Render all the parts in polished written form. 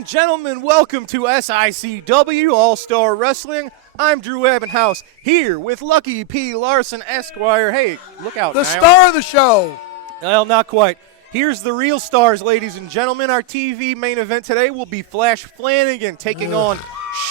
and gentlemen, welcome to SICW All-Star Wrestling. I'm Drew Ebenhouse, here with Lucky P. Larson, Esquire. Hey, look out The now. star of the show. Well, not quite. Here's the real stars, ladies and gentlemen. Our TV main event today will be Flash Flanagan taking on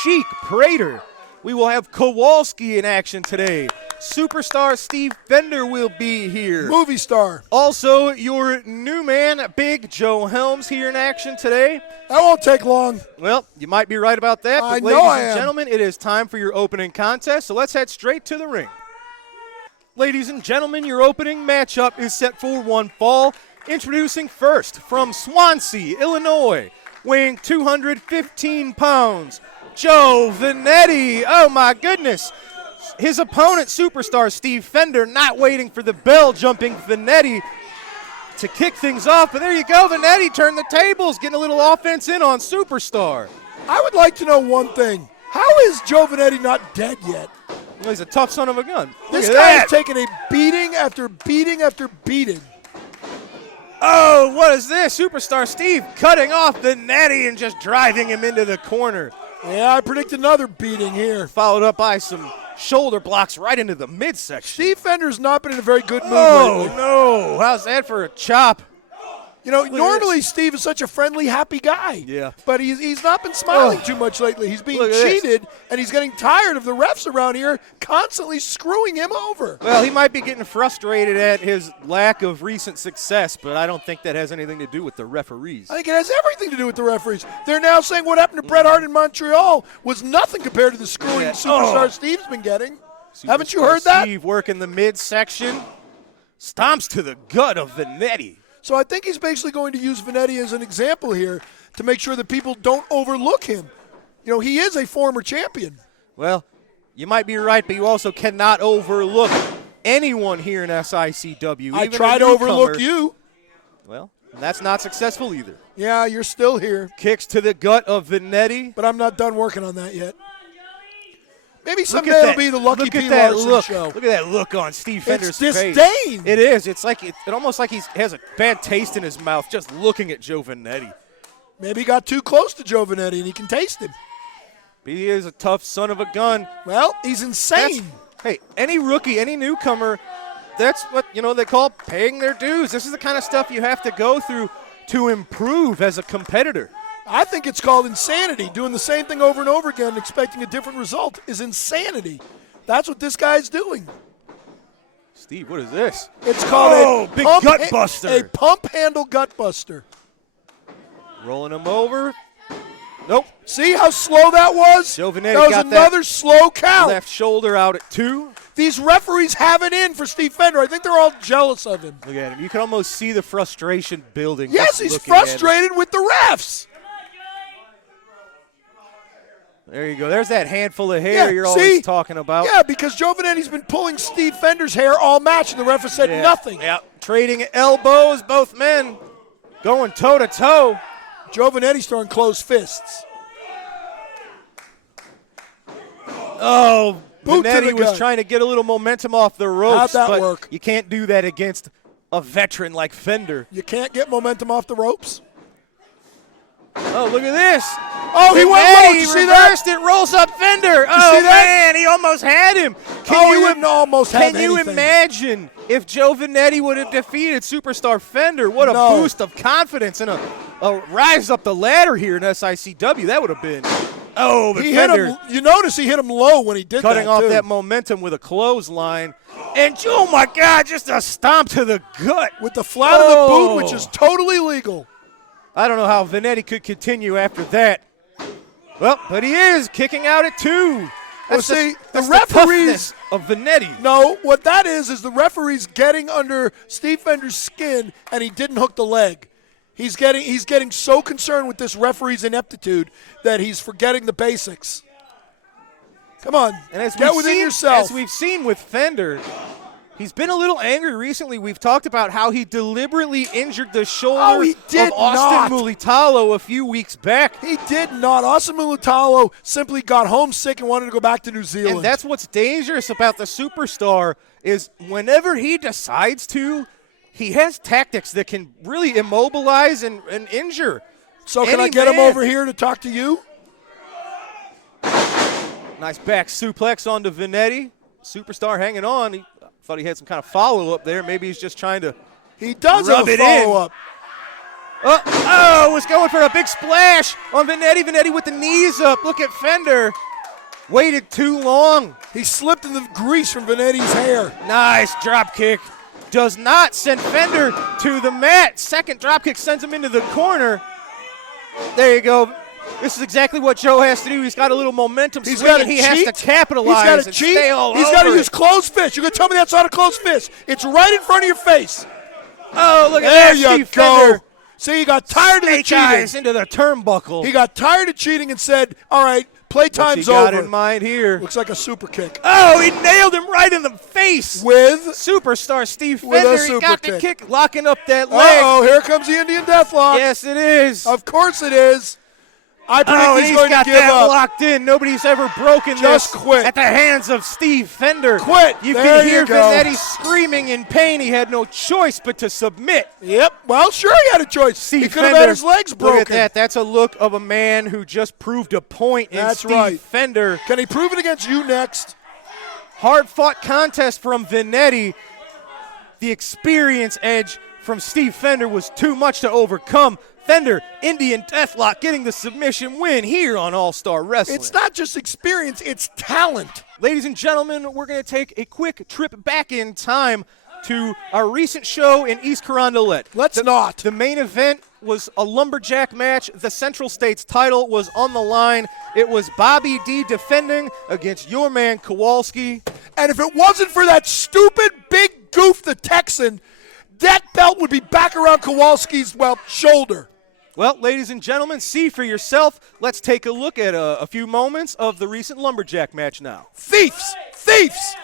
Sheik Prater. We will have Kowalski in action today. Superstar Steve Fender will be here. Movie star. Also, your new man, Big Joe Helms, here in action today. That won't take long. Well, you might be right about that, but ladies and gentlemen, it is time for your opening contest, so let's head straight to the ring. Ladies and gentlemen, your opening matchup is set for one fall. Introducing first, from Swansea, Illinois, weighing 215 pounds, Joe Venetti. Oh, my goodness. His opponent, superstar Steve Fender, not waiting for the bell, jumping Venetti to kick things off. But there you go, Venetti turned the tables, getting a little offense in on superstar. I would like to know one thing. How is Joe Venetti not dead yet? Well, he's a tough son of a gun. This guy has taken a beating after beating after beating. Oh, what is this? Superstar Steve cutting off Venetti and just driving him into the corner. Yeah, I predict another beating here. Followed up by some shoulder blocks right into the midsection. Steve Fender's not been in a very good mood Oh, lately. no. How's that for a chop? You know, normally Steve is such a friendly, happy guy. Yeah. But he's not been smiling too much lately. He's being cheated, and he's getting tired of the refs around here constantly screwing him over. Well, he might be getting frustrated at his lack of recent success, but I don't think that has anything to do with the referees. I think it has everything to do with the referees. They're now saying what happened to Bret Hart in Montreal was nothing compared to the screwing superstar Steve's been getting. Haven't you heard that? Steve working the midsection, stomps to the gut of Venetti. So I think he's basically going to use Venetti as an example here to make sure that people don't overlook him. You know, he is a former champion. Well, you might be right, but you also cannot overlook anyone here in SICW. I try to overlook you. Well, that's not successful either. Yeah, you're still here. Kicks to the gut of Venetti. But I'm not done working on that yet. Maybe someday it'll be the Lucky P. Larson show. Look at that look on Steve Fender's face. It's disdain. It is. It's like it almost like he has a bad taste in his mouth just looking at Joe Venetti. Maybe he got too close to Joe Venetti and he can taste him. He is a tough son of a gun. Well, he's insane. Hey, any rookie, any newcomer, that's what, they call paying their dues. This is the kind of stuff you have to go through to improve as a competitor. I think it's called insanity. Doing the same thing over and over again and expecting a different result is insanity. That's what this guy's doing. Steve, what is this? It's called big gut buster. A pump handle gut buster. Rolling him over. Nope. See how slow that was? Joe Venetti that was got another slow count. Left shoulder out at 2. These referees have it in for Steve Fender. I think they're all jealous of him. Look at him. You can almost see the frustration building. Yes, he's frustrated with the refs. There you go. There's that handful of hair you're always talking about. Yeah, because Joe Venetti's been pulling Steve Fender's hair all match, and the ref has said nothing. Yeah, trading elbows, both men going toe-to-toe. Joe Venetti's throwing closed fists. Oh, Boot Venetti was trying to get a little momentum off the ropes. How'd that but work? You can't do that against a veteran like Fender. You can't get momentum off the ropes? Oh, look at this. Oh, he went low. Did you see that? Reversed it, rolls up Fender. See that? Man, he almost had him. He didn't almost have anything. Can you imagine if Joe Venetti would have defeated superstar Fender? What a boost of confidence and a rise up the ladder here in SICW. That would have been. Oh, but Fender hit him. You notice he hit him low when he did cutting that, off too. that momentum with a clothesline. And, oh, my God, just a stomp to the gut. With the flat of the boot, which is totally legal. I don't know how Venetti could continue after that. Well, but he is kicking out at 2. Well, see, that's the referees of Venetti. No, what that is the referee's getting under Steve Fender's skin, and he didn't hook the leg. He's getting so concerned with this referee's ineptitude that he's forgetting the basics. Come on, and get within yourself. As we've seen with Fender, he's been a little angry recently. We've talked about how he deliberately injured the shoulder of Austin Mulitalo a few weeks back. He did not. Austin Mulitalo simply got homesick and wanted to go back to New Zealand. And that's what's dangerous about the superstar is whenever he decides to, he has tactics that can really immobilize and injure. So can I get him over here to talk to you? Nice back suplex onto Venetti. Superstar hanging on. He thought he had some kind of follow-up there. Maybe he's just trying to He does rub have a it in. follow-up. Was going for a big splash on Venetti. Venetti with the knees up. Look at Fender. Waited too long. He slipped in the grease from Venetti's hair. Nice drop kick. Does not send Fender to the mat. Second drop kick sends him into the corner. There you go. This is exactly what Joe has to do. He's got a little momentum swing, and he has to capitalize and stay all He's got to over use it. closed fist. You can tell me that's not a closed fist. It's right in front of your face. Oh, look at There that, you Steve go. Fender. See, he got tired of the Snake eyes cheating. into the turnbuckle. He got tired of cheating and said, all right, playtime's What's he got over. in mind here? Looks like a super kick. Oh, he nailed him right in the face. With Superstar Steve With a Fender. He super got the kick. kick, locking up that leg. Uh-oh, here comes the Indian Deathlock. Yes, it is. Of course it is. I predict he's going got to give that up. locked in. Nobody's ever broken Just this quit. at the hands of Steve Fender. Quit. You There can you hear go. Venetti screaming in pain. He had no choice but to submit. Yep. Well, sure he had a choice. Steve He could have Fender, had his legs broken. Look at that. That's a look of a man who just proved a point in That's Steve right. Fender. Can he prove it against you next? Hard-fought contest from Venetti. The experience edge from Steve Fender was too much to overcome. Fender, Indian Deathlock, getting the submission win here on All-Star Wrestling. It's not just experience, it's talent. Ladies and gentlemen, we're going to take a quick trip back in time to our recent show in East Carondelet. Let's not. The main event was a Lumberjack match. The Central States title was on the line. It was Bobby D defending against your man Kowalski. And if it wasn't for that stupid big goof, the Texan, that belt would be back around Kowalski's, shoulder. Well, ladies and gentlemen, see for yourself. Let's take a look at a few moments of the recent Lumberjack match now. Thieves! Thieves!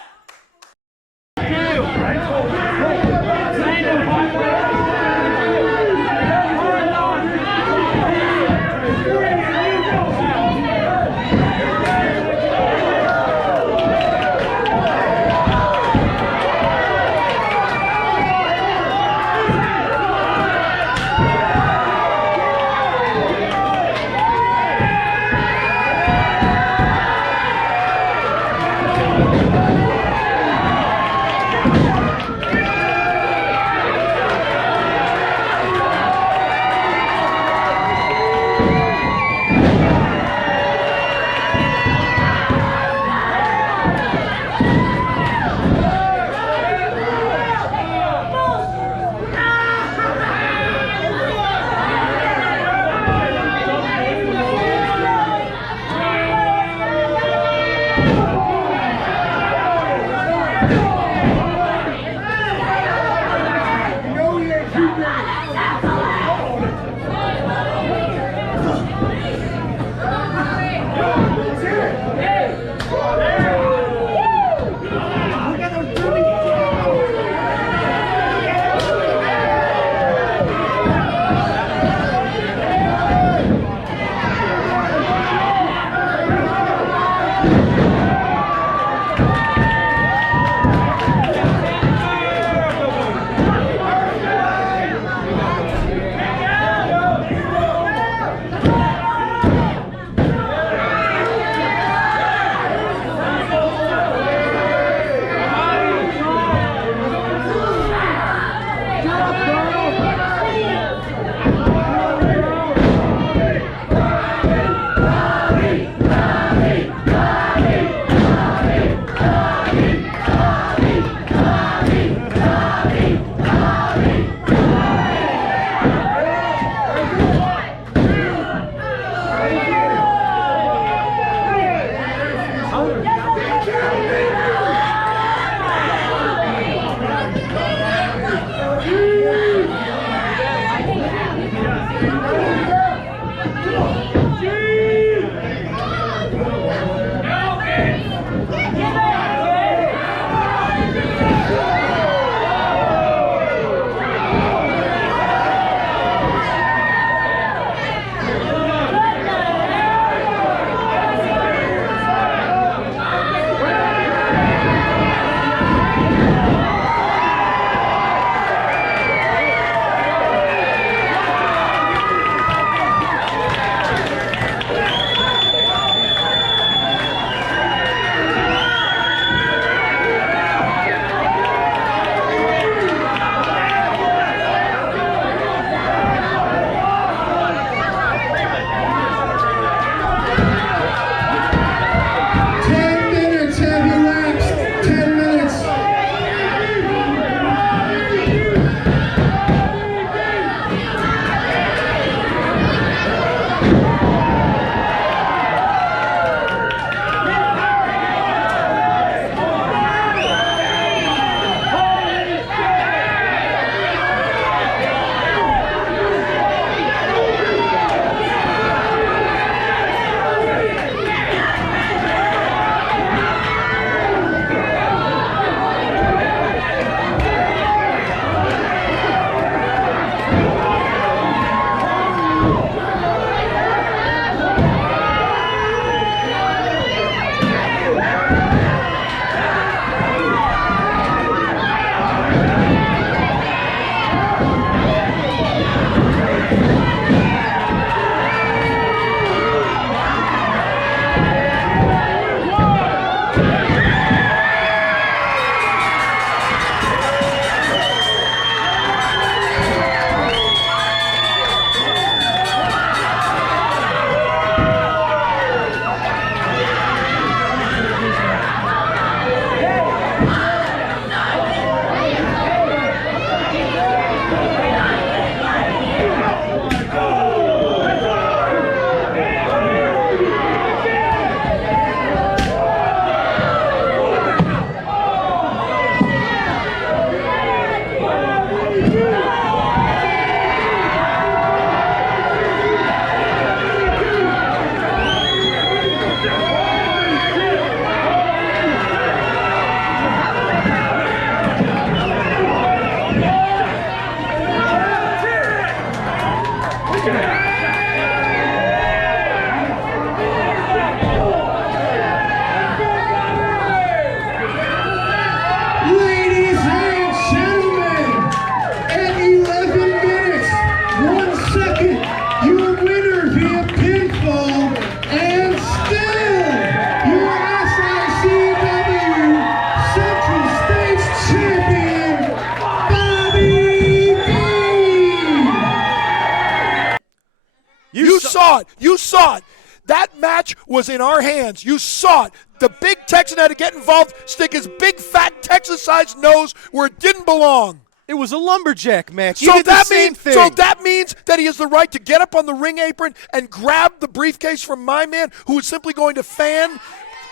saw it. You saw it. That match was in our hands. You saw it. The big Texan had to get involved, stick his big, fat, Texas-sized nose where it didn't belong. It was a lumberjack match. So that means that he has the right to get up on the ring apron and grab the briefcase from my man, who was simply going to fan.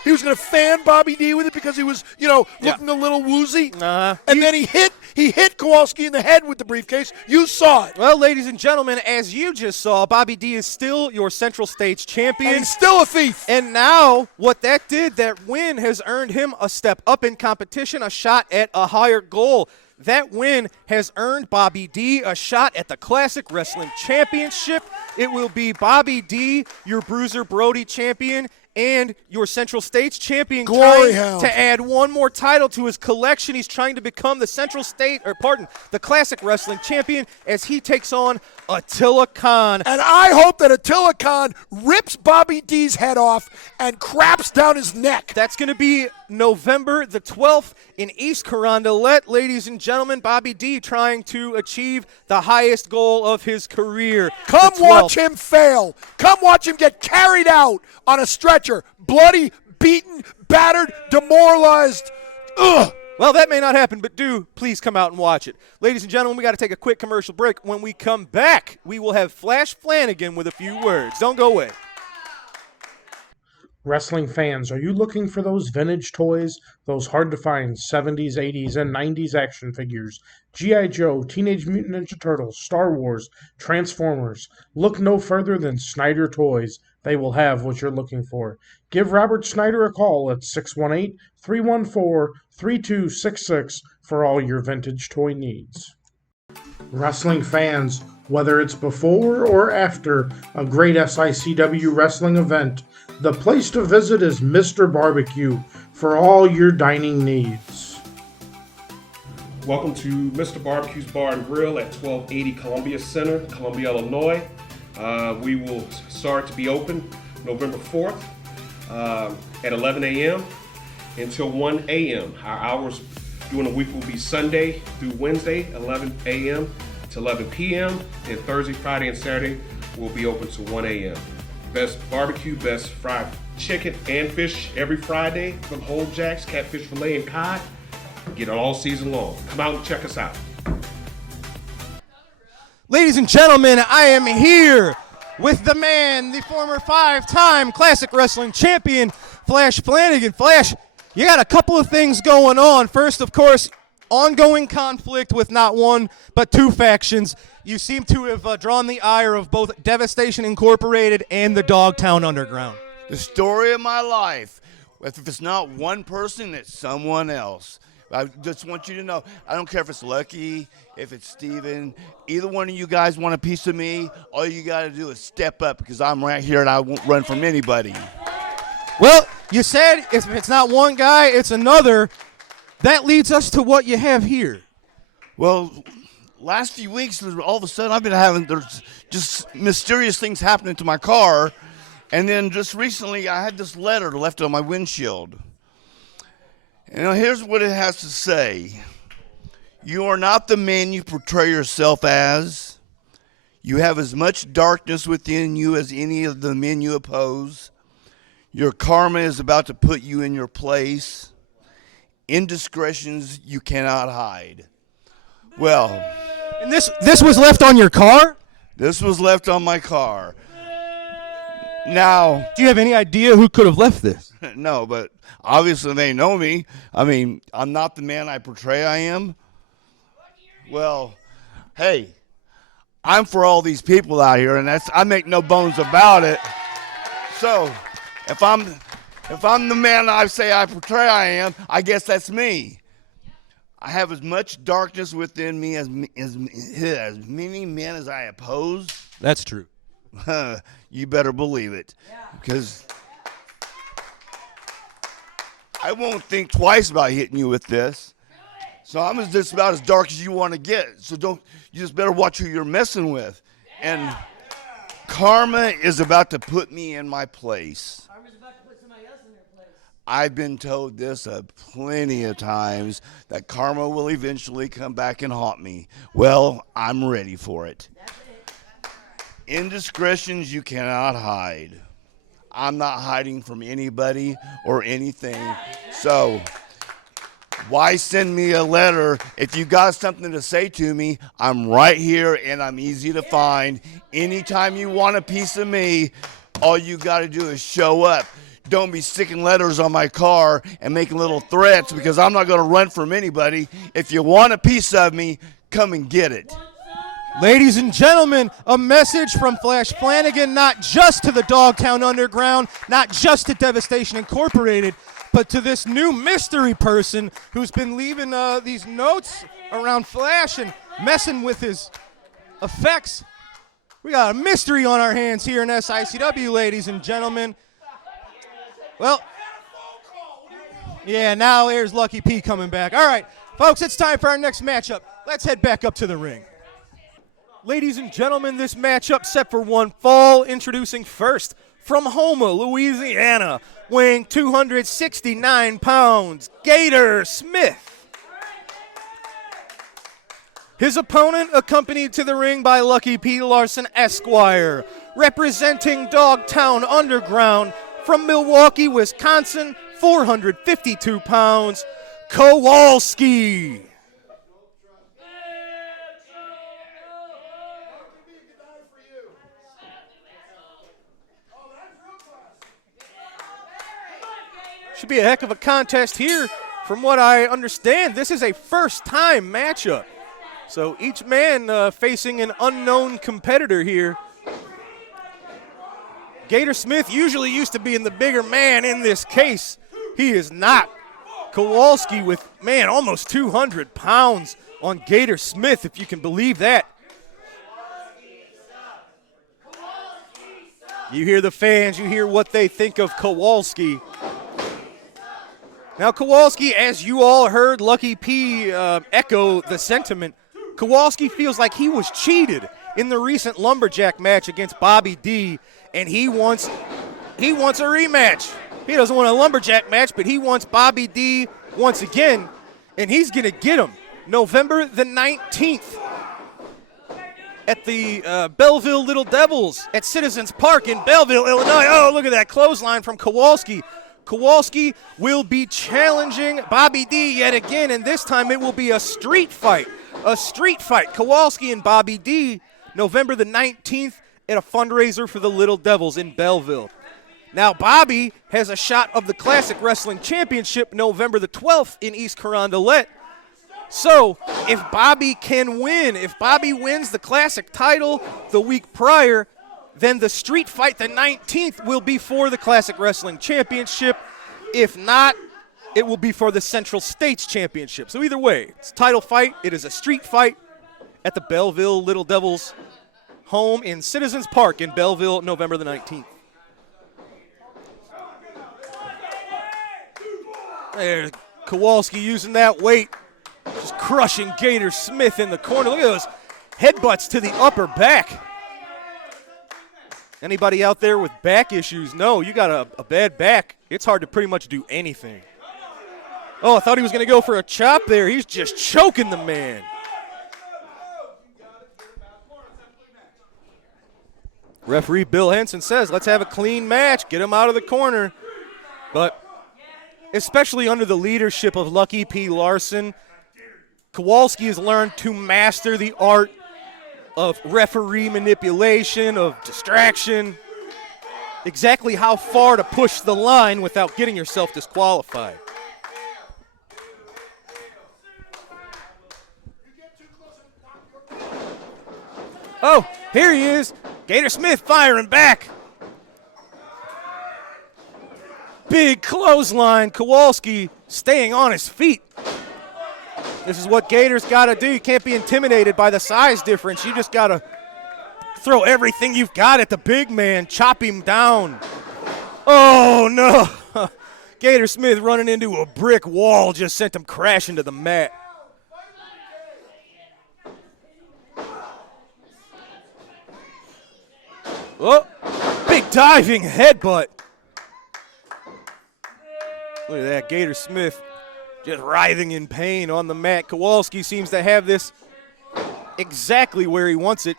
He was going to fan Bobby D with it because he was, looking a little woozy. And then he hit Kowalski in the head with the briefcase. You saw it. Well, ladies and gentlemen, as you just saw, Bobby D is still your Central States champion. And he's still a thief. And now what that did, that win has earned him a step up in competition, a shot at a higher goal. That win has earned Bobby D a shot at the Classic Wrestling Championship. It will be Bobby D, your Bruiser Brody champion, and your Central States champion, Glory trying Hound. to add one more title to his collection. He's trying to become the Classic Wrestling champion as he takes on Attila Khan. And I hope that Attila Khan rips Bobby D's head off and craps down his neck. That's going to be November the 12th in East Carondelet. Ladies and gentlemen, Bobby D trying to achieve the highest goal of his career. Come watch him fail. Come watch him get carried out on a stretcher. Bloody, beaten, battered, demoralized. Ugh. Well, that may not happen, but do please come out and watch it. Ladies and gentlemen, we got to take a quick commercial break. When we come back, we will have Flash Flanagan with a few words. Don't go away. Wrestling fans, are you looking for those vintage toys, those hard-to-find 70s, 80s, and 90s action figures? G.I. Joe, Teenage Mutant Ninja Turtles, Star Wars, Transformers. Look no further than Snyder Toys. They will have what you're looking for. Give Robert Snyder a call at 618-314-3266 for all your vintage toy needs. Wrestling fans, whether it's before or after a great SICW wrestling event, the place to visit is Mr. Barbecue for all your dining needs. Welcome to Mr. Barbecue's Bar and Grill at 1280 Columbia Center, Columbia, Illinois. We will start to be open November 4th at 11 a.m. until 1 a.m. Our hours during the week will be Sunday through Wednesday, 11 a.m. to 11 p.m. And Thursday, Friday, and Saturday will be open to 1 a.m. Best barbecue, best fried chicken and fish every Friday from Whole Jacks, catfish fillet, and cod. Get it all season long. Come out and check us out. Ladies and gentlemen, I am here with the man, the former 5-time Classic Wrestling champion, Flash Flanagan. Flash, you got a couple of things going on. First, of course, ongoing conflict with not one, but two factions. You seem to have drawn the ire of both Devastation Incorporated and the Dogtown Underground. The story of my life. If it's not one person, it's someone else. I just want you to know, I don't care if it's Lucky, if it's Steven, either one of you guys want a piece of me, all you got to do is step up because I'm right here and I won't run from anybody. Well, you said if it's not one guy, it's another. That leads us to what you have here. Well, last few weeks, all of a sudden I've been having there's just mysterious things happening to my car. And then just recently I had this letter left on my windshield. And here's what it has to say. You are not the man you portray yourself as. You have as much darkness within you as any of the men you oppose. Your karma is about to put you in your place. Indiscretions you cannot hide. Well. And this was left on your car? This was left on my car. Now. Do you have any idea who could have left this? No, but obviously they know me. I mean, I'm not the man I portray I am. Well, hey, I'm for all these people out here, and I make no bones about it. So, if I'm the man I say I portray I am, I guess that's me. I have as much darkness within me as many men as I oppose. That's true. You better believe it, because I won't think twice about hitting you with this. So I'm just about as dark as you want to get. So you just better watch who you're messing with. And karma is about to put me in my place. Karma's about to put somebody else in their place. I've been told this plenty of times, that karma will eventually come back and haunt me. Well, I'm ready for it. That's it. Indiscretions you cannot hide. I'm not hiding from anybody or anything. So why send me a letter? If you got something to say to me, I'm right here and I'm easy to find. Anytime you want a piece of me, all you got to do is show up. Don't be sticking letters on my car and making little threats, because I'm not going to run from anybody. If you want a piece of me, come and get it. Ladies and gentlemen, a message from Flash Flanagan, not just to the Dogtown Underground, not just to Devastation Incorporated, but to this new mystery person who's been leaving these notes around Flash and messing with his effects. We got a mystery on our hands here in SICW, ladies and gentlemen. Well, yeah, now there's Lucky P coming back. All right, folks, it's time for our next matchup. Let's head back up to the ring. Ladies and gentlemen, this matchup set for one fall. Introducing first from Houma, Louisiana, weighing 269 pounds, Gator Smith. His opponent accompanied to the ring by Lucky P. Larson Esquire, representing Dogtown Underground from Milwaukee, Wisconsin, 452 pounds, Kowalski. Should be a heck of a contest here. From what I understand, this is a first-time matchup. So each man facing an unknown competitor here. Gator Smith usually used to being the bigger man in this case. He is not. Kowalski with, man, almost 200 pounds on Gator Smith, if you can believe that. You hear the fans, you hear what they think of Kowalski. Now, Kowalski, as you all heard Lucky P echo the sentiment, Kowalski feels like he was cheated in the recent Lumberjack match against Bobby D, and he wants a rematch. He doesn't want a Lumberjack match, but he wants Bobby D once again, and he's going to get him November the 19th at the Belleville Little Devils at Citizens Park in Belleville, Illinois. Oh, look at that clothesline from Kowalski. Kowalski will be challenging Bobby D yet again, and this time it will be a street fight. A street fight. Kowalski and Bobby D, November the 19th at a fundraiser for the Little Devils in Belleville. Now, Bobby has a shot of the Classic Wrestling Championship November the 12th in East Carondelet. So, if Bobby can win, if Bobby wins the Classic title the week prior, then the street fight the 19th will be for the Classic Wrestling Championship. If not, it will be for the Central States Championship. So either way, it's a title fight. It is a street fight at the Belleville Little Devils home in Citizens Park in Belleville, November the 19th. There's Kowalski using that weight, just crushing Gator Smith in the corner. Look at those headbutts to the upper back. Anybody out there with back issues? No, you got a bad back. It's hard to pretty much do anything. Oh, I thought he was going to go for a chop there. He's just choking the man. Referee Bill Henson says, let's have a clean match. Get him out of the corner. But especially under the leadership of Lucky P. Larson, Kowalski has learned to master the art of referee manipulation, of distraction, exactly how far to push the line without getting yourself disqualified. Oh, here he is. Gator Smith firing back. Big clothesline. Kowalski staying on his feet. This is what Gator's got to do. You can't be intimidated by the size difference. You just got to throw everything you've got at the big man, chop him down. Oh, no. Gator Smith running into a brick wall just sent him crashing to the mat. Oh, big diving headbutt. Look at that, Gator Smith just writhing in pain on the mat. Kowalski seems to have this exactly where he wants it.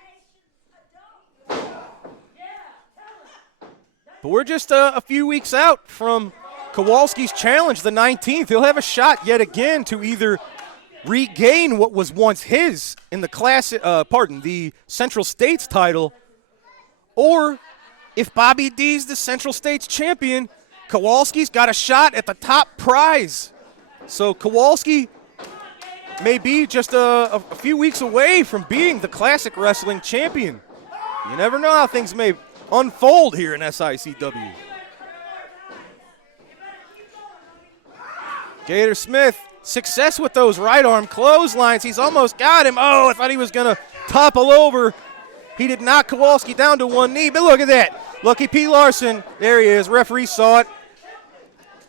But we're just a few weeks out from Kowalski's challenge, the 19th. He'll have a shot yet again to either regain what was once his in the Central States title, or if Bobby D's the Central States champion, Kowalski's got a shot at the top prize. So Kowalski may be just a few weeks away from being the classic wrestling champion. You never know how things may unfold here in SICW. Gator Smith, success with those right arm clotheslines. He's almost got him. Oh, I thought he was going to topple over. He did knock Kowalski down to one knee, but look at that. Lucky P. Larson, there he is. Referee saw it.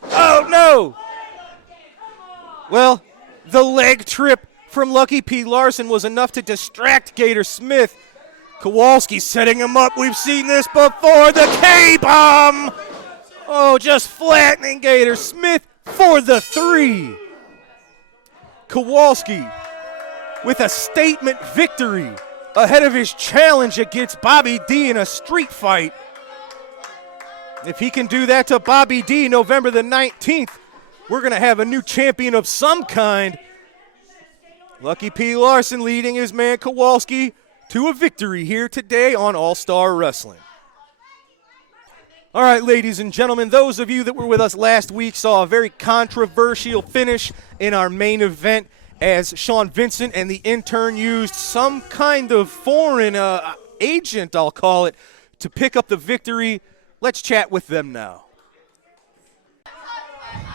Oh, no. Well, the leg trip from Lucky P. Larson was enough to distract Gator Smith. Kowalski setting him up. We've seen this before. The K-bomb. Oh, just flattening Gator Smith for the 3. Kowalski with a statement victory ahead of his challenge against Bobby D in a street fight. If he can do that to Bobby D November the 19th, we're going to have a new champion of some kind. Lucky P. Larson leading his man Kowalski to a victory here today on All-Star Wrestling. All right, ladies and gentlemen, those of you that were with us last week saw a very controversial finish in our main event as Sean Vincent and the intern used some kind of foreign agent, I'll call it, to pick up the victory. Let's chat with them now.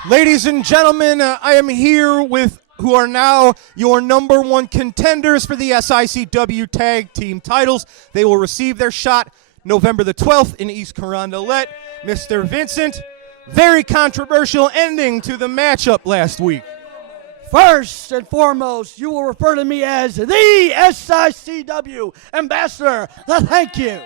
Ladies and gentlemen, I am here with who are now your number 1 contenders for the SICW Tag Team titles. They will receive their shot November the 12th in East Carondelet. Mr. Vincent, very controversial ending to the matchup last week. First and foremost, you will refer to me as the SICW ambassador. Thank you.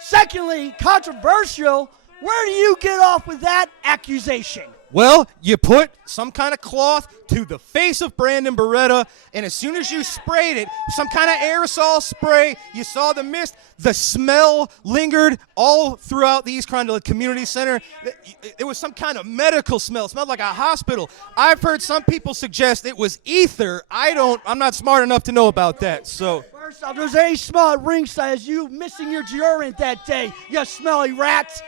Secondly, controversial. Where do you get off with that accusation? Well, you put some kind of cloth to the face of Brandon Beretta, and as soon as you sprayed it, some kind of aerosol spray, you saw the mist, the smell lingered all throughout the East Carondelet Community Center. It was some kind of medical smell. It smelled like a hospital. I've heard some people suggest it was ether. I'm not smart enough to know about that, so. First off, there's a smell at ringside as you missing your deodorant that day, you smelly rats.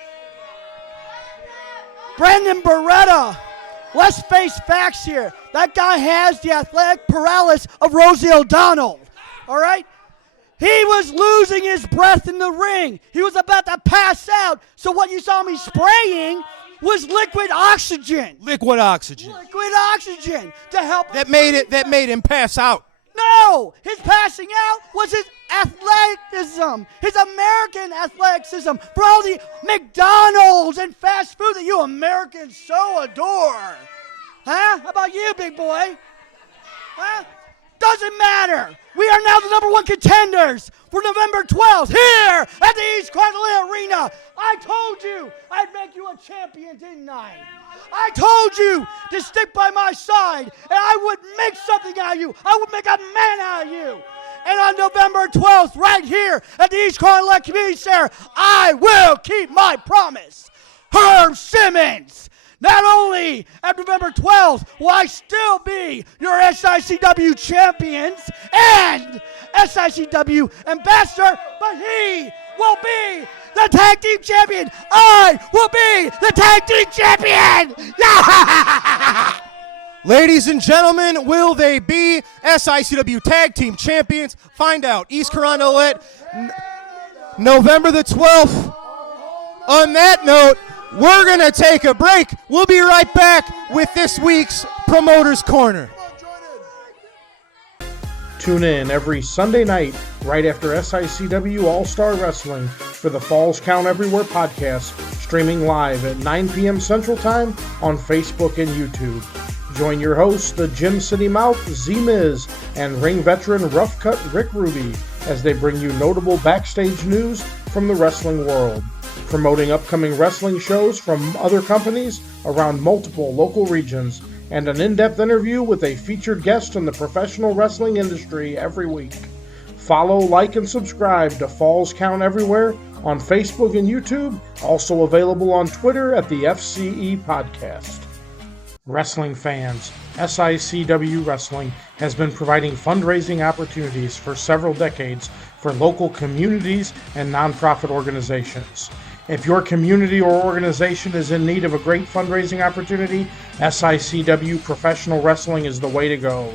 Brandon Beretta, let's face facts here. That guy has the athletic paralysis of Rosie O'Donnell, all right? He was losing his breath in the ring. He was about to pass out, so what you saw me spraying was liquid oxygen. Liquid oxygen. Liquid oxygen to help. That made him pass out. No, his passing out was his athleticism, his American athleticism for all the McDonald's and fast food that you Americans so adore. Huh? How about you, big boy? Huh? Doesn't matter. We are now the number 1 contenders for November 12th here at the East Carondelet Arena. I told you I'd make you a champion, didn't I? I told you to stick by my side, and I would make something out of you. I would make a man out of you. And on November 12th, right here at the East Carondelet Community Center, I will keep my promise. Herm Simmons. Not only at November 12th will I still be your SICW champions and SICW ambassador, but he will be the tag team champion. I will be the tag team champion. Ladies and gentlemen, will they be SICW tag team champions? Find out. East Carondelet, November the 12th. On that note, we're going to take a break. We'll be right back with this week's Promoter's Corner. Tune in every Sunday night right after SICW All-Star Wrestling for the Falls Count Everywhere podcast, streaming live at 9 p.m. Central Time on Facebook and YouTube. Join your hosts, the Gym City Mouth, Z-Miz, and ring veteran Rough Cut Rick Ruby as they bring you notable backstage news from the wrestling world, promoting upcoming wrestling shows from other companies around multiple local regions, and an in-depth interview with a featured guest in the professional wrestling industry every week. Follow, like, and subscribe to Falls Count Everywhere on Facebook and YouTube, also available on Twitter at the FCE Podcast. Wrestling fans, SICW Wrestling has been providing fundraising opportunities for several decades for local communities and nonprofit organizations. If your community or organization is in need of a great fundraising opportunity, SICW Professional Wrestling is the way to go.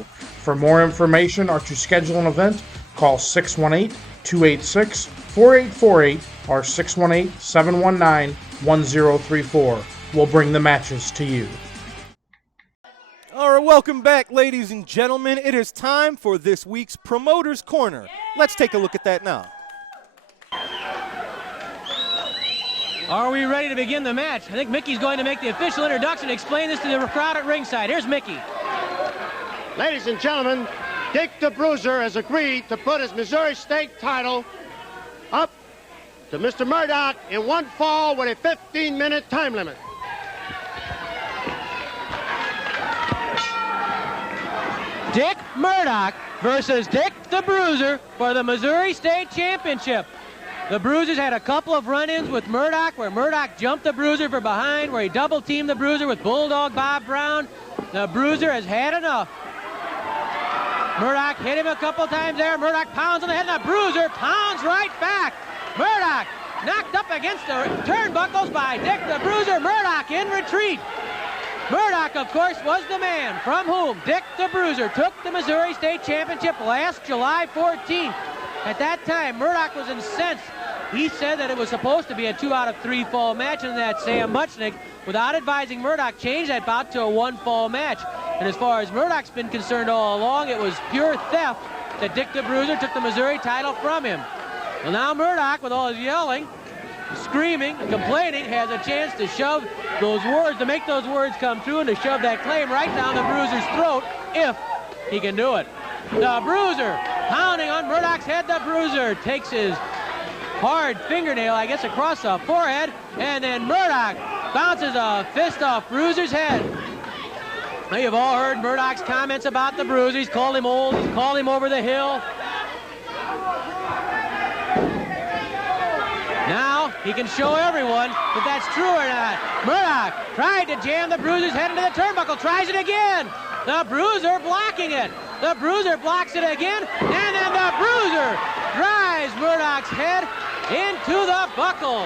For more information or to schedule an event, call 618-286-4848 or 618-719-1034. We'll bring the matches to you. All right, welcome back, ladies and gentlemen. It is time for this week's Promoter's Corner. Let's take a look at that now. Are we ready to begin the match? I think Mickey's going to make the official introduction and explain this to the crowd at ringside. Here's Mickey. Ladies and gentlemen, Dick the Bruiser has agreed to put his Missouri State title up to Mr. Murdoch in one fall with a 15-minute time limit. Dick Murdoch versus Dick the Bruiser for the Missouri State Championship. The Bruisers had a couple of run-ins with Murdoch where Murdoch jumped the Bruiser from behind, where he double-teamed the Bruiser with Bulldog Bob Brown. The Bruiser has had enough. Murdoch hit him a couple times there. Murdoch pounds on the head, and the Bruiser pounds right back. Murdoch knocked up against the turnbuckles by Dick the Bruiser. Murdoch in retreat. Murdoch, of course, was the man from whom Dick the Bruiser took the Missouri State Championship last July 14th. At that time, Murdoch was incensed. He said that it was supposed to be a 2 out of 3 fall match, and that Sam Muchnick, without advising Murdoch, changed that bout to a 1 fall match. And as far as Murdoch's been concerned all along, it was pure theft that Dick the Bruiser took the Missouri title from him. Well, now Murdoch, with all his yelling, screaming, and complaining, has a chance to shove those words, to make those words come true, and to shove that claim right down the Bruiser's throat, if he can do it. The Bruiser pounding on Murdoch's head. The Bruiser takes his hard fingernail, I guess, across the forehead, and then Murdoch bounces a fist off Bruiser's head. Now, you've all heard Murdoch's comments about the Bruiser. He's called him old, he's called him over the hill. Now he can show everyone if that's true or not. Murdoch tried to jam the Bruiser's head into the turnbuckle, tries it again. The Bruiser blocking it. The Bruiser blocks it again, and then the Bruiser drives Murdoch's head into the buckle.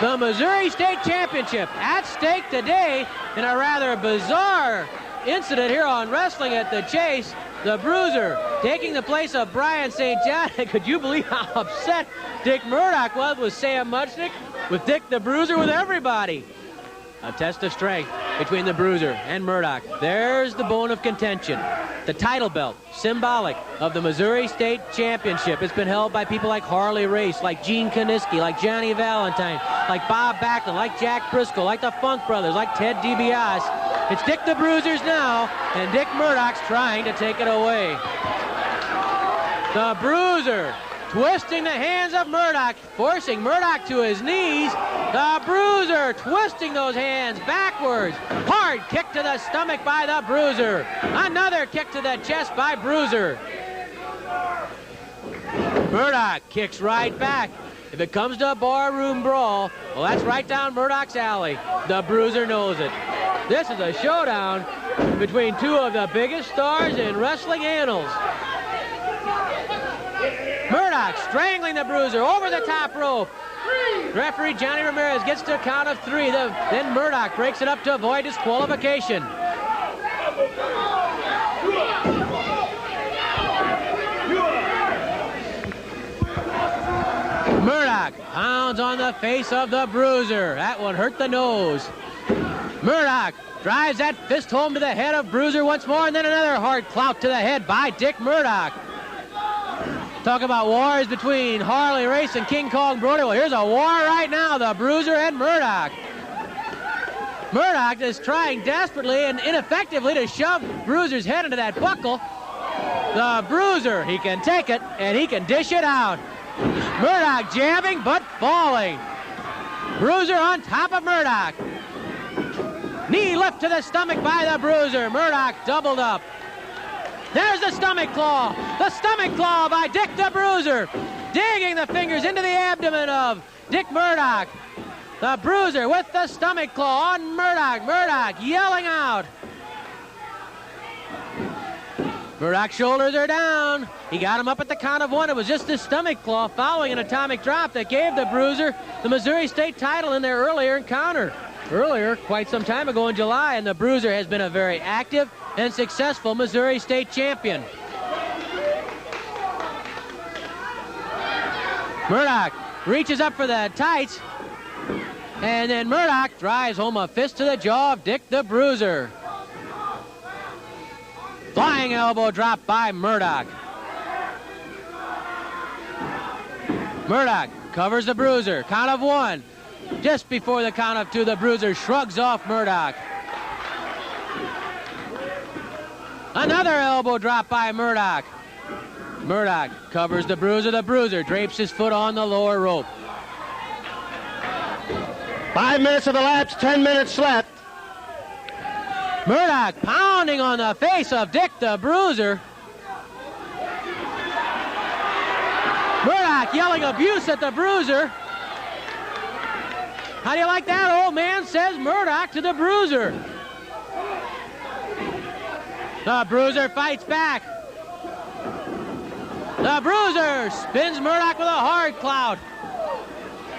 The Missouri State Championship at stake today in a rather bizarre incident here on Wrestling at the Chase. The Bruiser taking the place of Brian St. John. Could you believe how upset Dick Murdoch was with Sam Muchnick, with Dick the Bruiser, with everybody? A test of strength between the Bruiser and Murdoch. There's the bone of contention. The title belt, symbolic of the Missouri State Championship. It's been held by people like Harley Race, like Gene Koniski, like Johnny Valentine, like Bob Backlund, like Jack Briscoe, like the Funk Brothers, like Ted DiBiase. It's Dick the Bruiser's now, and Dick Murdoch's trying to take it away. The Bruiser twisting the hands of Murdoch, forcing Murdoch to his knees. The Bruiser twisting those hands backwards. Hard kick to the stomach by the Bruiser. Another kick to the chest by Bruiser. Murdoch kicks right back. If it comes to a barroom brawl, well, that's right down Murdoch's alley. The Bruiser knows it. This is a showdown between two of the biggest stars in wrestling annals. Murdoch strangling the Bruiser over the top rope. Referee Johnny Ramirez gets to a count of 3. Then Murdoch breaks it up to avoid disqualification. Murdoch pounds on the face of the Bruiser. That one hurt the nose. Murdoch drives that fist home to the head of Bruiser once more, and then another hard clout to the head by Dick Murdoch. Talk about wars between Harley Race and King Kong Brody. Well, here's a war right now, the Bruiser and Murdoch. Murdoch is trying desperately and ineffectively to shove Bruiser's head into that buckle. The Bruiser, he can take it and he can dish it out. Murdoch jabbing but falling. Bruiser on top of Murdoch. Knee lift to the stomach by the Bruiser. Murdoch doubled up. There's the stomach claw. The stomach claw by Dick the Bruiser. Digging the fingers into the abdomen of Dick Murdoch. The Bruiser with the stomach claw on Murdoch. Murdoch yelling out. Murdoch's shoulders are down. He got him up at the count of 1. It was just his stomach claw following an atomic drop that gave the Bruiser the Missouri State title in their earlier encounter. Earlier, quite some time ago in July, and the Bruiser has been a very active and successful Missouri State champion. Murdoch reaches up for the tights, and then Murdoch drives home a fist to the jaw of Dick the Bruiser. Flying elbow drop by Murdoch. Murdoch covers the Bruiser. Count of 1. Just before the count of 2, the Bruiser shrugs off Murdoch. Another elbow drop by Murdoch. Murdoch covers the Bruiser. The Bruiser drapes his foot on the lower rope. 5 minutes of elapsed, 10 minutes left. Murdoch pounding on the face of Dick the Bruiser. Murdoch yelling abuse at the Bruiser. How do you like that, old man? Says Murdoch to the Bruiser. The Bruiser fights back. The Bruiser spins Murdoch with a hard clout.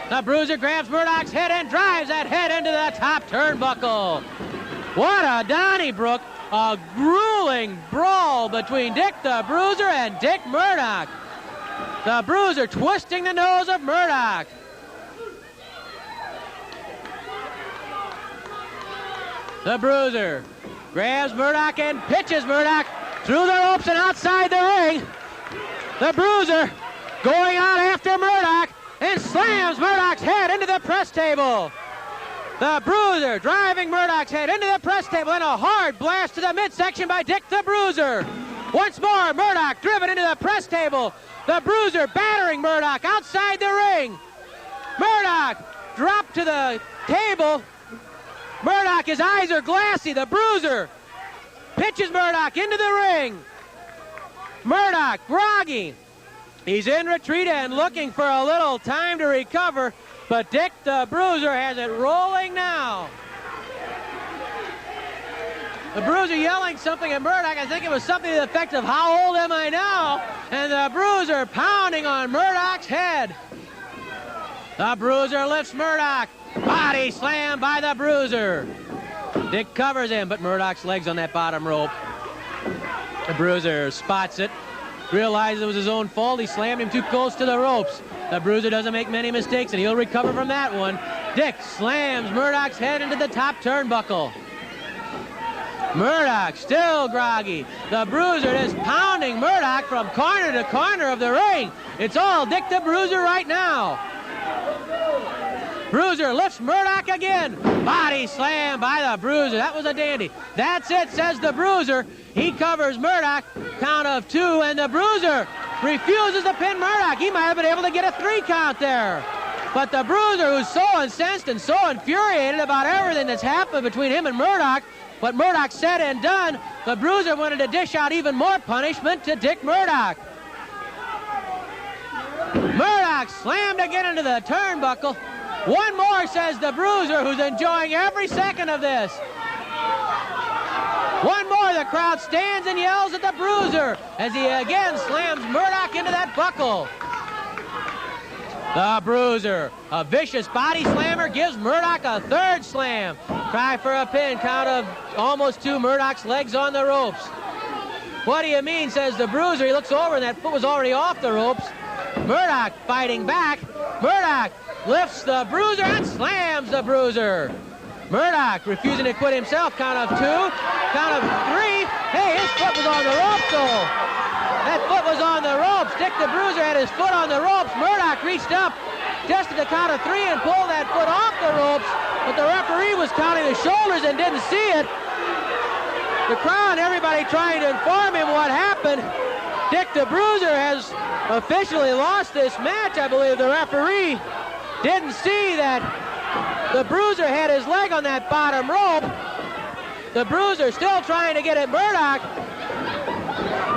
The Bruiser grabs Murdoch's head and drives that head into the top turnbuckle. What a Donnybrook, a grueling brawl between Dick the Bruiser and Dick Murdoch. The Bruiser twisting the nose of Murdoch. The Bruiser grabs Murdoch and pitches Murdoch through the ropes and outside the ring. The Bruiser going out after Murdoch and slams Murdoch's head into the press table. The Bruiser driving Murdoch's head into the press table and a hard blast to the midsection by Dick the Bruiser. Once more, Murdoch driven into the press table. The Bruiser battering Murdoch outside the ring. Murdoch dropped to the table. Murdoch, his eyes are glassy. The Bruiser pitches Murdoch into the ring. Murdoch, groggy. He's in retreat and looking for a little time to recover, but Dick the Bruiser has it rolling now. The Bruiser yelling something at Murdoch. I think it was something to the effect of, "How old am I now?" And the Bruiser pounding on Murdoch's head. The Bruiser lifts Murdoch. Body slam by the Bruiser. Dick covers him, but Murdoch's legs on that bottom rope. The Bruiser spots it, realizes it was his own fault. He slammed him too close to the ropes. The Bruiser doesn't make many mistakes, and he'll recover from that one. Dick slams Murdoch's head into the top turnbuckle. Murdoch still groggy. The Bruiser is pounding Murdoch from corner to corner of the ring. It's all Dick the Bruiser right now. Bruiser lifts Murdoch again. Body slam by the Bruiser. That was a dandy. That's it, says the Bruiser. He covers Murdoch. Count of 2, and the Bruiser refuses to pin Murdoch. He might have been able to get a 3 count there. But the Bruiser, who's so incensed and so infuriated about everything that's happened between him and Murdoch, what Murdoch said and done, the Bruiser wanted to dish out even more punishment to Dick Murdoch. Murdoch slammed again into the turnbuckle. One more, says the Bruiser, who's enjoying every second of this. One more, the crowd stands and yells at the Bruiser as he again slams Murdoch into that buckle. The Bruiser, a vicious body slammer, gives Murdoch a 3rd slam. Try for a pin, count of almost 2, Murdoch's legs on the ropes. What do you mean, says the Bruiser. He looks over and that foot was already off the ropes. Murdoch fighting back. Murdoch lifts the Bruiser and slams the Bruiser. Murdoch refusing to quit himself. Count of 2, count of 3. Hey, his foot was on the ropes, though. That foot was on the ropes. Dick the Bruiser had his foot on the ropes. Murdoch reached up just at the count of 3 and pulled that foot off the ropes, but the referee was counting the shoulders and didn't see it. The crowd, everybody trying to inform him what happened. Dick the Bruiser has officially lost this match. I believe the referee didn't see that the Bruiser had his leg on that bottom rope. The Bruiser still trying to get at Murdoch.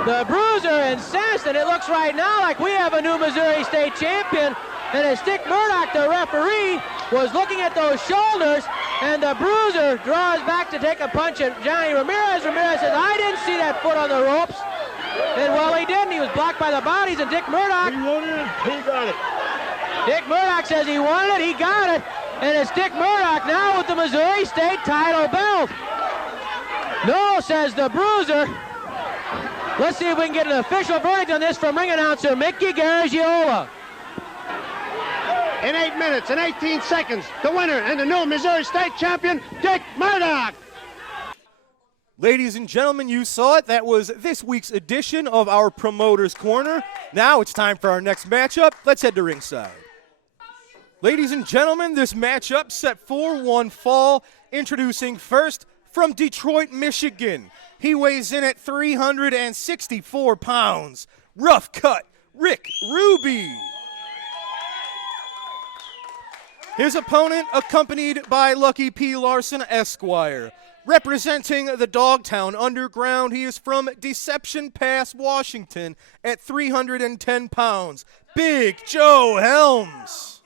The Bruiser incensed, and it looks right now like we have a new Missouri State champion. And as Dick Murdoch, the referee, was looking at those shoulders, and the Bruiser draws back to take a punch at Johnny Ramirez. Ramirez says, I didn't see that foot on the ropes. And well, he didn't. He was blocked by the bodies, and Dick Murdoch. He wanted it, he got it. Dick Murdoch says he wanted it, he got it. And it's Dick Murdoch now with the Missouri State title belt. No, says the Bruiser. Let's see if we can get an official verdict on this from ring announcer Mickey Garagiola. In 8 minutes and 18 seconds, the winner and the new Missouri State champion, Dick Murdoch. Ladies and gentlemen, you saw it. That was this week's edition of our Promoter's Corner. Now it's time for our next matchup. Let's head to ringside. Ladies and gentlemen, this matchup set for one fall. Introducing first from Detroit, Michigan. He weighs in at 364 pounds. Rough cut, Rick Ruby. His opponent, accompanied by Lucky P. Larson, Esquire. Representing the Dogtown Underground, he is from Deception Pass, Washington, at 310 pounds. Big Joe Helms.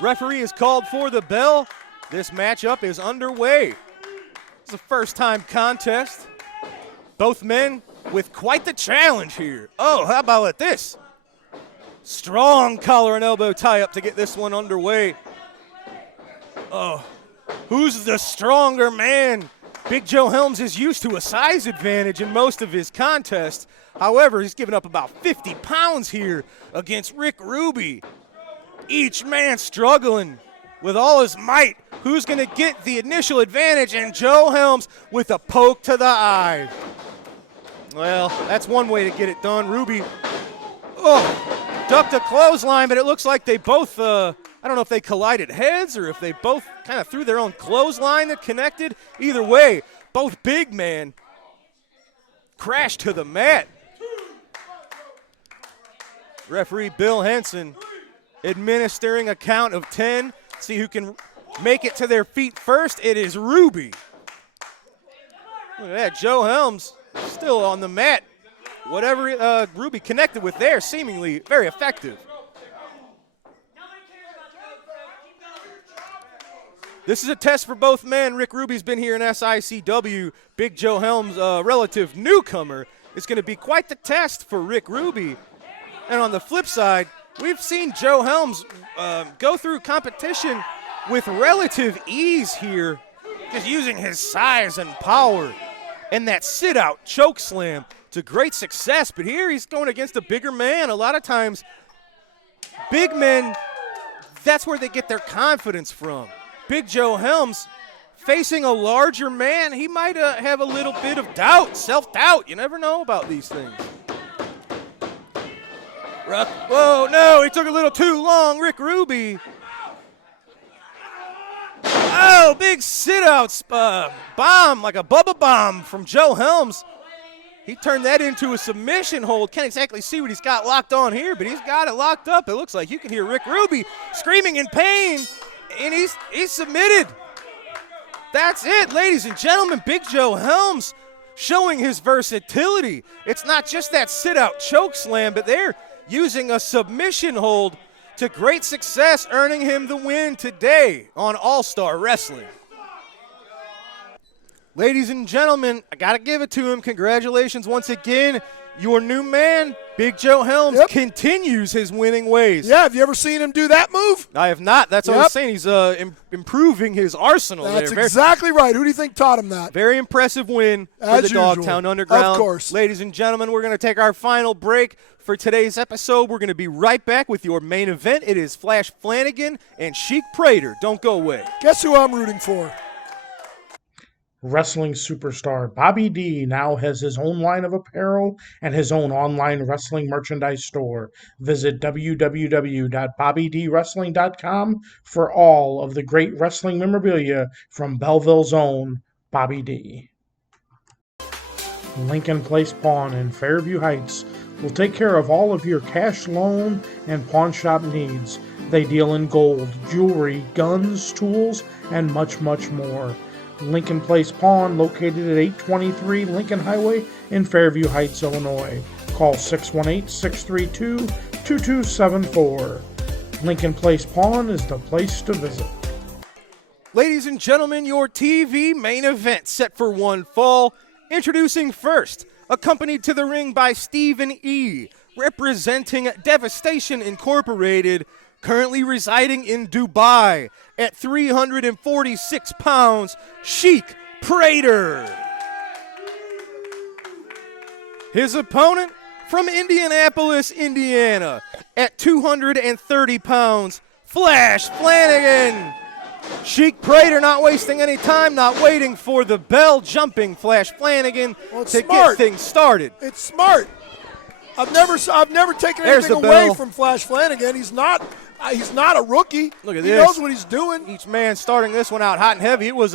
Referee is called for the bell. This matchup is underway. It's a first-time contest. Both men with quite the challenge here. Oh, how about this? Strong collar and elbow tie-up to get this one underway. Oh, who's the stronger man? Big Joe Helms is used to a size advantage in most of his contests. However, he's given up about 50 pounds here against Rick Ruby. Each man struggling with all his might. Who's going to get the initial advantage? And Joe Helms with a poke to the eye. Well, that's one way to get it done. Ruby, ducked a clothesline, but it looks like they both, I don't know if they collided heads or if they both kind of threw their own clothesline that connected. Either way, both big men crashed to the mat. Referee Bill Henson administering a count of 10. See who can make it to their feet first. It is Ruby. Look at that, Joe Helms still on the mat. Whatever Ruby connected with there, seemingly very effective. This is a test for both men. Rick Ruby's been here in SICW. Big Joe Helms, relative newcomer. It's going to be quite the test for Rick Ruby. And on the flip side, we've seen Joe Helms go through competition with relative ease here, just using his size and power. And that sit-out choke slam to great success. But here he's going against a bigger man. A lot of times, big men, that's where they get their confidence from. Big Joe Helms facing a larger man, he might have a little bit of doubt, self-doubt. You never know about these things. Whoa, no, he took a little too long. Rick Ruby. Oh, big sit-out bomb, like a Bubba bomb from Joe Helms. He turned that into a submission hold. Can't exactly see what he's got locked on here, but he's got it locked up. It looks like you can hear Rick Ruby screaming in pain, and he's submitted. That's it, ladies and gentlemen. Big Joe Helms showing his versatility. It's not just that sit-out choke slam, but they're using a submission hold to great success, earning him the win today on All-Star Wrestling. Ladies and gentlemen, I got to give it to him. Congratulations once again. Your new man, Big Joe Helms, continues his winning ways. Yeah, have you ever seen him do that move? I have not. That's what I was saying. He's improving his arsenal there. That's exactly right. Who do you think taught him that? Very impressive win for the Dogtown Underground. Of course. Ladies and gentlemen, we're going to take our final break for today's episode. We're going to be right back with your main event. It is Flash Flanagan and Sheik Prater. Don't go away. Guess who I'm rooting for? Wrestling superstar Bobby D now has his own line of apparel and his own online wrestling merchandise store. Visit www.bobbydwrestling.com for all of the great wrestling memorabilia from Belleville's own Bobby D. Lincoln Place Pawn in Fairview Heights will take care of all of your cash, loan, and pawn shop needs. They deal in gold, jewelry, guns, tools, and much, much more. Lincoln Place Pawn, located at 823 Lincoln Highway in Fairview Heights, Illinois. Call 618-632-2274. Lincoln Place Pawn is the place to visit. Ladies and gentlemen, your TV main event set for one fall. Introducing first, accompanied to the ring by Stephen E., representing Devastation Incorporated, currently residing in Dubai at 346 pounds, Sheik Prater. His opponent from Indianapolis, Indiana, at 230 pounds, Flash Flanagan. Sheik Prater not wasting any time, not waiting for the bell, jumping Flash Flanagan to get things started. It's smart. I've never taken There's anything the away bell. from Flash Flanagan. He's not a rookie. Look at he this. knows what he's doing. Each man starting this one out hot and heavy. It was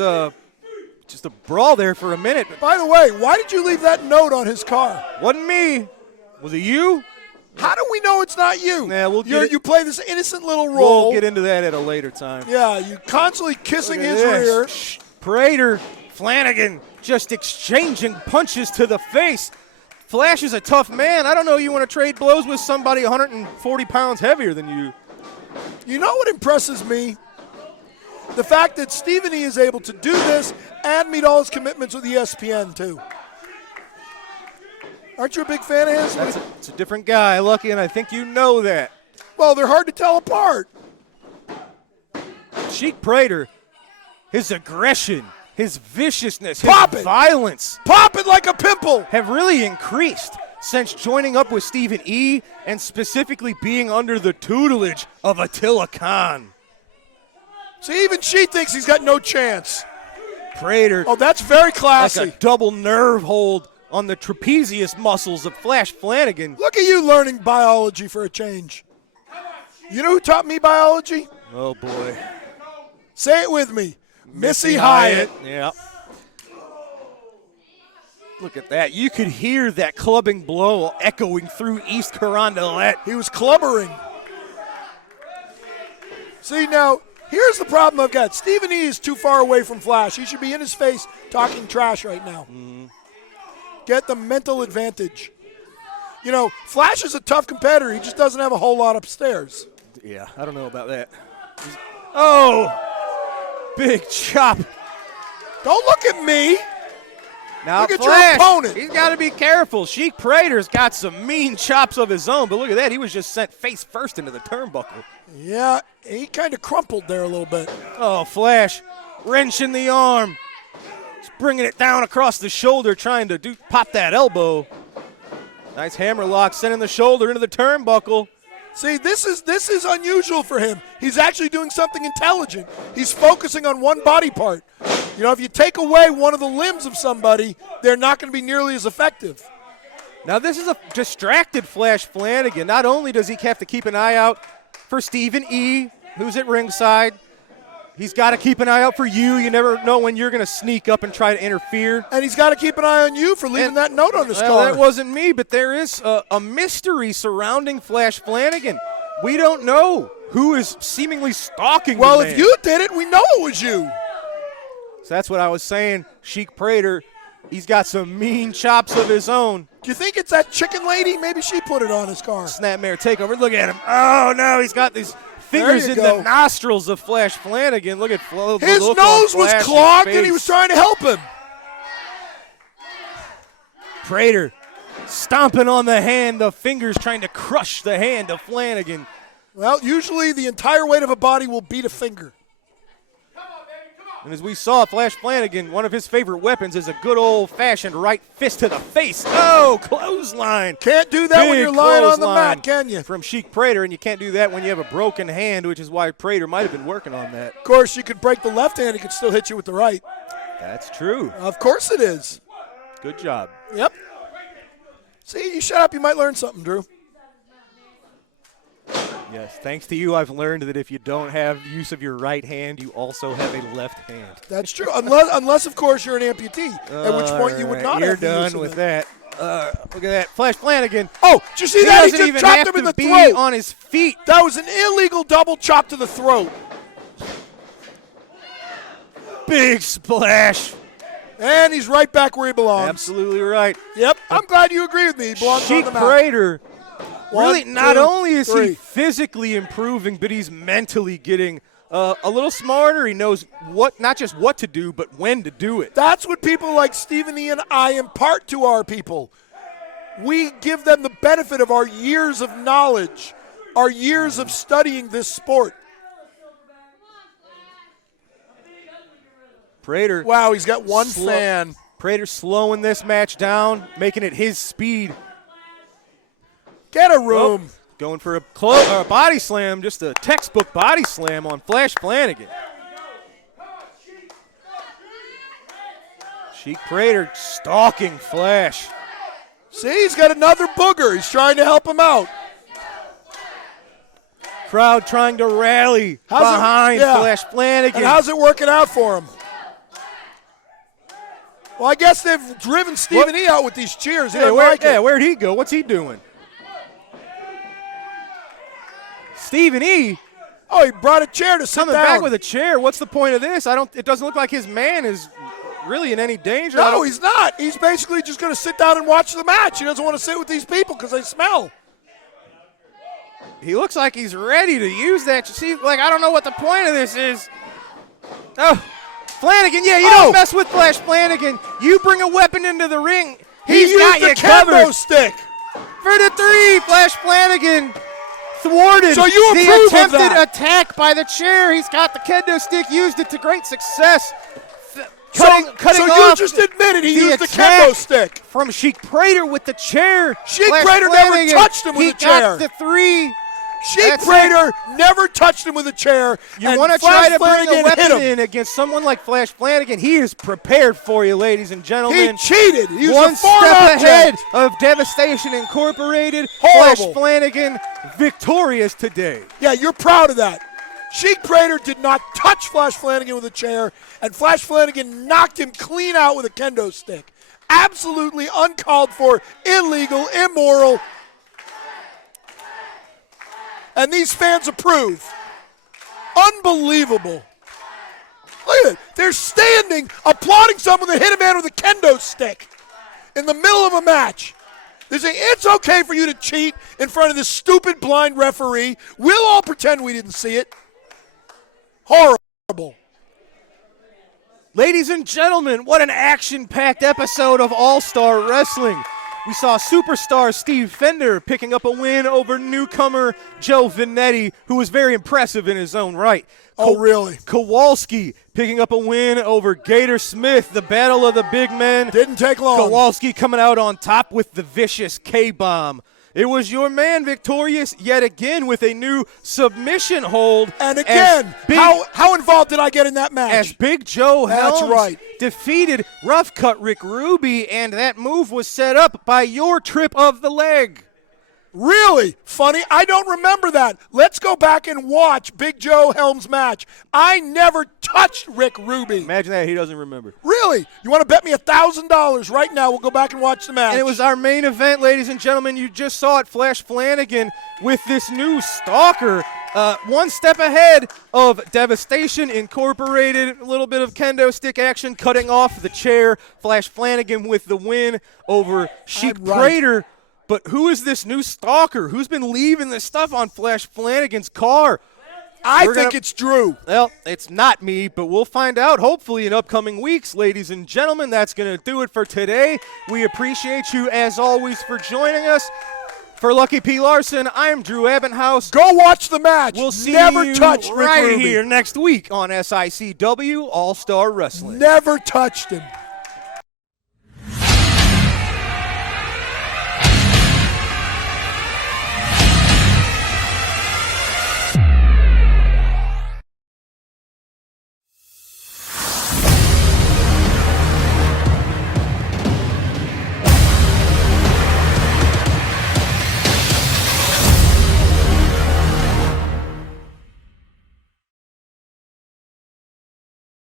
just a brawl there for a minute. But By the way, why did you leave that note on his car? wasn't me. Was it you? How do we know it's not you? Yeah, we'll get it. You play this innocent little role. We'll get into that at a later time. Yeah, you constantly kissing Look at his this. rear. Prater, Flanagan just exchanging punches to the face. Flash is a tough man. I don't know you want to trade blows with somebody 140 pounds heavier than you. You know what impresses me? The fact that Stephen E. is able to do this and meet all his commitments with ESPN, too. Aren't you a big fan of his? It's a different guy, Lucky, and I think you know that. Well, they're hard to tell apart. Sheik Prater, his aggression, his viciousness, his Pop it. violence Pop it like a pimple. have really increased since joining up with Stephen E. and specifically being under the tutelage of Attila Khan. See, even she thinks he's got no chance. Prater, Oh, that's very classy. like a double nerve hold on the trapezius muscles of Flash Flanagan. Look at you learning biology for a change. You know who taught me biology? Oh, boy. Say it with me. Missy Hyatt. Yeah. Look at that. You could hear that clubbing blow echoing through East Carondelet. He was clubbering. See, now, here's the problem I've got. Stephen E. is too far away from Flash. He should be in his face talking trash right now. Get the mental advantage. You know, Flash is a tough competitor. He just doesn't have a whole lot upstairs. Yeah, I don't know about that. Oh! Big chop. Don't look at me. Now Look at your Flash, opponent. he's got to be careful. Sheik Prater's got some mean chops of his own, but look at that. He was just sent face first into the turnbuckle. Yeah, he kind of crumpled there a little bit. Oh, Flash wrenching the arm. He's bringing it down across the shoulder, trying to pop that elbow. Nice hammer lock, sending the shoulder into the turnbuckle. See, this is unusual for him. He's actually doing something intelligent. He's focusing on one body part. You know, if you take away one of the limbs of somebody, they're not going to be nearly as effective. Now, this is a distracted Flash Flanagan. Not only does he have to keep an eye out for Stephen E., who's at ringside, he's got to keep an eye out for you. You never know when you're going to sneak up and try to interfere. And he's got to keep an eye on you for leaving that note on his Well, car. that wasn't me, but there is a mystery surrounding Flash Flanagan. We don't know who is seemingly stalking Well, the man. if you did it, we know it was you. So that's what I was saying. Sheik Prater, he's got some mean chops of his own. Do you think it's that chicken lady? Maybe she put it on his car. Snapmare takeover. Look at him. Oh, no, he's got these fingers you in go. the nostrils of Flash Flanagan. Look at the His look nose on was Flash's clogged and he face. was trying to help him. Prater stomping on the hand, the fingers trying to crush the hand of Flanagan. Well, usually the entire weight of a body will beat a finger. And as we saw, Flash Flanagan, one of his favorite weapons is a good old-fashioned right fist to the face. Oh, clothesline. Can't do that when Big you're lying on the clothesline mat, can you? From Sheik Prater, and you can't do that when you have a broken hand, which is why Prater might have been working on that. Of course, you could break the left hand. He could still hit you with the right. That's true. Of course it is. Good job. Yep. See, you shut up. You might learn something, Drew. Yes, thanks to you, I've learned that if you don't have use of your right hand, you also have a left hand. That's true. Unless of course, you're an amputee, at which point you would not You're have the use done of with it. that. Look at that. Flash Flanagan. Oh, did you see He that? He doesn't just even chopped have him in to the be throat. on his feet. That was an illegal double chop to the throat. Big splash. And he's right back where he belongs. Absolutely right. Yep, I'm glad you agree with me. He belongs on Sheik the mat. Prater, really, One, not two, only is he three. physically improving, but he's mentally getting a little smarter. He knows not just what to do, but when to do it. That's what people like Stephen E. and I impart to our people. We give them the benefit of our years of knowledge, our years of studying this sport. Prater. Wow, he's got one fan. Prater slowing this match down, making it his speed. Get a room. Going for a body slam, just a textbook body slam on Flash Flanagan. Sheik Prater stalking Flash. See, he's got another booger. He's trying to help him out. Crowd trying to rally behind Flash Flanagan. And how's it working out for him? Well, I guess they've driven Stephen E. out with these cheers. He doesn't like it. Where'd he go? What's he doing? Stephen E. Oh, he brought a chair to sit coming down. back with a chair. What's the point of this? It doesn't look like his man is really in any danger. No, he's not. He's basically just going to sit down and watch the match. He doesn't want to sit with these people because they smell. He looks like he's ready to use that. You see, I don't know what the point of this is. Oh, Flanagan, you don't mess with Flash Flanagan. You bring a weapon into the ring. He's got you covered. Kendo stick. For the 3, Flash Flanagan thwarted so you the approve attempted of that. attack by the chair. He's got the kendo stick, used it to great success. Cutting you off just admitted he used the attack kendo stick. From Sheik Prater with the chair. Sheik Flash Prater Flanagan, never touched him with a chair. He got the 3. Sheik Prater never touched him with a chair. You want to try to bring a weapon in against someone like Flash Flanagan. He is prepared for you, ladies and gentlemen. He cheated. He was one a foreign step object. ahead of Devastation Incorporated. Horrible. Flash Flanagan victorious today. Yeah, you're proud of that. Sheik Prater did not touch Flash Flanagan with a chair, and Flash Flanagan knocked him clean out with a kendo stick. Absolutely uncalled for, illegal, immoral. And these fans approve. Unbelievable. Look at it. They're standing, applauding someone that hit a man with a kendo stick in the middle of a match. They're saying, it's okay for you to cheat in front of this stupid blind referee. We'll all pretend we didn't see it. Horrible. Ladies and gentlemen, what an action-packed episode of All-Star Wrestling. We saw superstar Steve Fender picking up a win over newcomer Joe Venetti, who was very impressive in his own right. Oh, really? Kowalski picking up a win over Gator Smith, the battle of the big men. Didn't take long. Kowalski coming out on top with the vicious K-bomb. It was your man victorious yet again with a new submission hold. And again, how involved did I get in that match? As Big Joe Helms That's right. defeated Rough Cut Rick Ruby, and that move was set up by your trip of the leg. Really? Funny? I don't remember that. Let's go back and watch Big Joe Helms' match. I never touched Rick Ruby. Imagine that, he doesn't remember. Really? You want to bet me $1,000 right now? We'll go back and watch the match. And it was our main event, ladies and gentlemen. You just saw it, Flash Flanagan with this new stalker. One step ahead of Devastation Incorporated. A little bit of kendo stick action, cutting off the chair. Flash Flanagan with the win over Sheik Prater. But who is this new stalker? Who's been leaving this stuff on Flash Flanagan's car? I think it's Drew. Well, it's not me, but we'll find out hopefully in upcoming weeks. Ladies and gentlemen, that's going to do it for today. We appreciate you, as always, for joining us. For Lucky P. Larson, I'm Drew Ebenhouse. Go watch the match. We'll see you touch Rick right Ruby. here next week on SICW All-Star Wrestling. Never touched him.